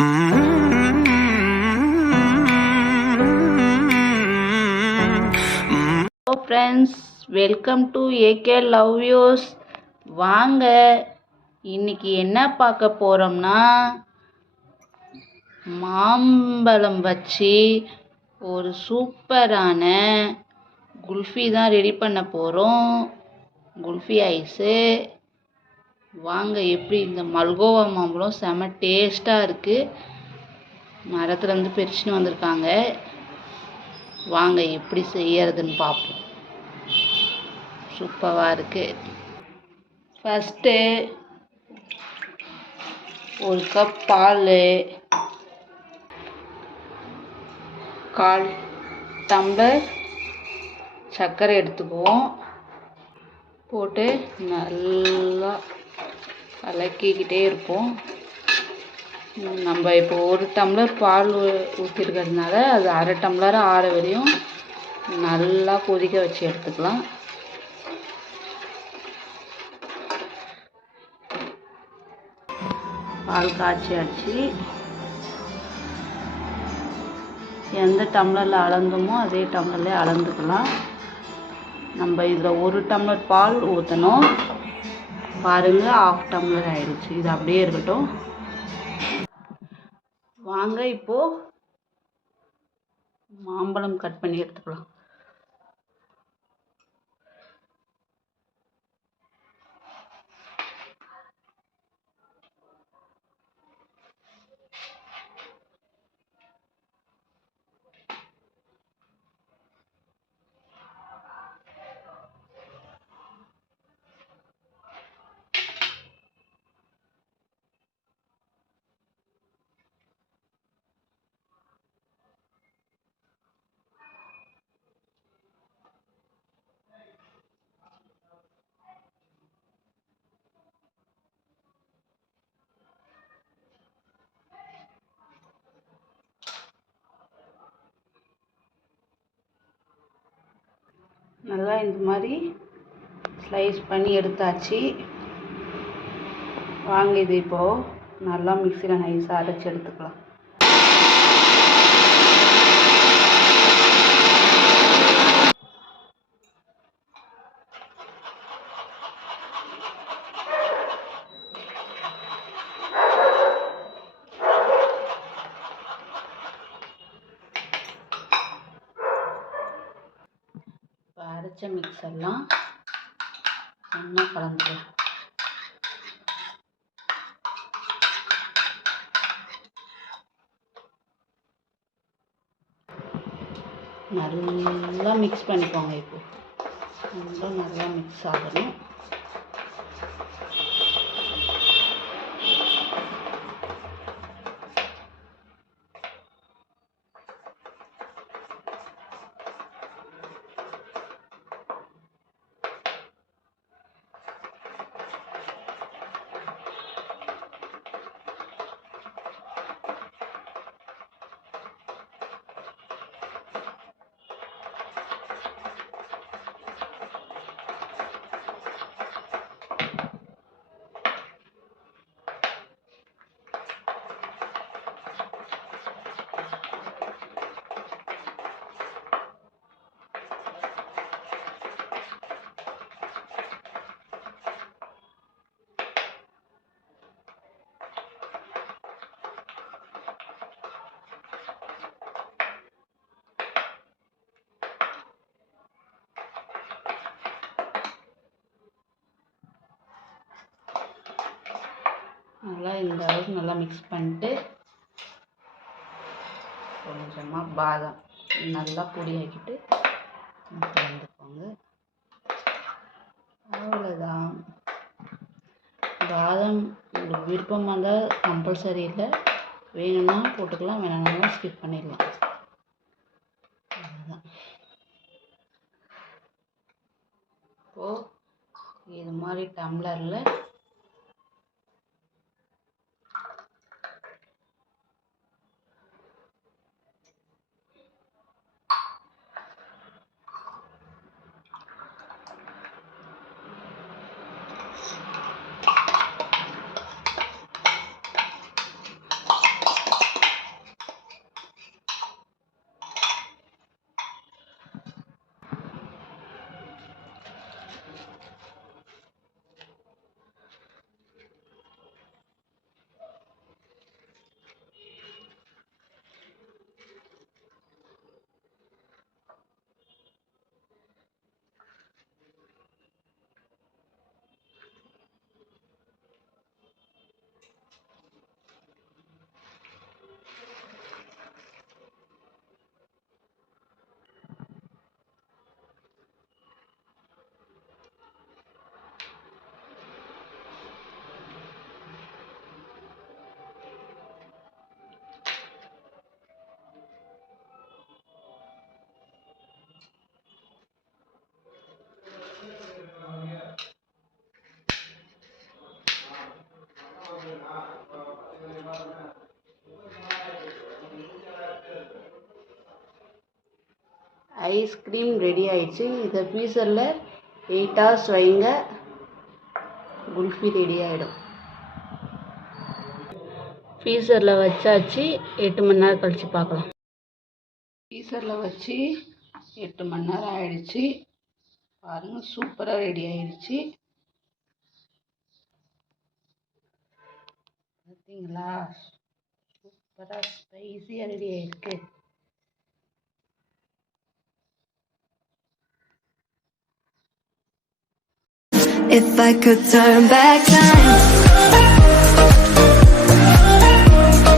Hello friends welcome to AK love use வாங்க இன்னைக்கு என்ன பார்க்க போகிறோம்னா மாம்பழம் வச்சு ஒரு சூப்பரான குல்ஃபி தான் ரெடி பண்ண போகிறோம் குல்ஃபி ஐஸு வாங்க எப்படி இந்த மல்கோவா மாம்பழம்? செம டேஸ்ட்டாக இருக்குது மரத்துலேருந்து பிரிச்சுன்னு வந்திருக்காங்க. வாங்க எப்படி செய்யறதுன்னு பார்ப்போம் சூப்பராக இருக்குது ஃபஸ்ட்டு ஒரு கப் பால் கால் டம்ளர் சர்க்கரை எடுத்துக்குவோம். போட்டு நல்லா கலக்கிக்கிட்டே இருப்போம். நம்ம இப்போ ஒரு டம்ளர் பால் ஊற்றிருக்கிறதுனால அது அரை டம்ளர் ஆற வரையும் நல்லா கொதிக்க வச்சு எடுத்துக்கலாம். பால் காய்ச்சியாச்சு. எந்த டம்ளரில் அளந்தோமோ அதே டம்ளர்லேயே அளந்துக்கலாம். நம்ம இதில் ஒரு டம்ளர் பால் ஊற்றணும் பாருங்கள் ஆஃப் டம்ளர் ஆயிடுச்சு இது அப்படியே இருக்கட்டும். வாங்க இப்போ மாம்பழம் கட் பண்ணி எடுத்துக்கலாம். நல்லா இந்த மாதிரி ஸ்லைஸ் பண்ணி எடுத்தாச்சு. வாங்க இது இப்போது நல்லா மிக்சியில் நைஸாக அரைச்சி எடுத்துக்கலாம். அரைச்ச மிக்சர்லாம் எல்லாம் ஒன்றா கலந்துக்கலாம் நல்லா மிக்ஸ் பண்ணிக்கோங்க இப்போ. நல்லா நல்லா மிக்ஸ் ஆகணும். நல்லா இந்த அளவுக்கு நல்லா மிக்ஸ் பண்ணிட்டு கொஞ்சமாக பாதாம் நல்லா பொடியாக்கிட்டு கலந்துக்கோங்க அவ்வளோதான் பாதாம் உங்களுக்கு விருப்பமாக இருந்தால் கம்பல்சரி இல்லை. வேணும்னா போட்டுக்கலாம் வேணாம்னாலும் ஸ்கிப் பண்ணிடலாம். அவ்வளோதான் இப்போது இது மாதிரி டம்ளரில் ஐஸ்கிரீம் ரெடி ஆயிடுச்சு. இதை ஃப்ரீசரில் எயிட் ஹவர்ஸ் வைங்க. குல்ஃபி ரெடி ஆகிடும் ஃப்ரீசரில் வச்சாச்சு. எட்டு மணி நேரம் கழித்து பார்க்கலாம். ஃப்ரீசரில் வச்சு எட்டு மணி நேரம் ஆயிடுச்சு. பாருங்கள் சூப்பராக ரெடி ஆயிடுச்சு. பார்த்தீங்களா சூப்பராக ஸ்பைஸியாக ரெடி ஆகிருக்கு If I could turn back time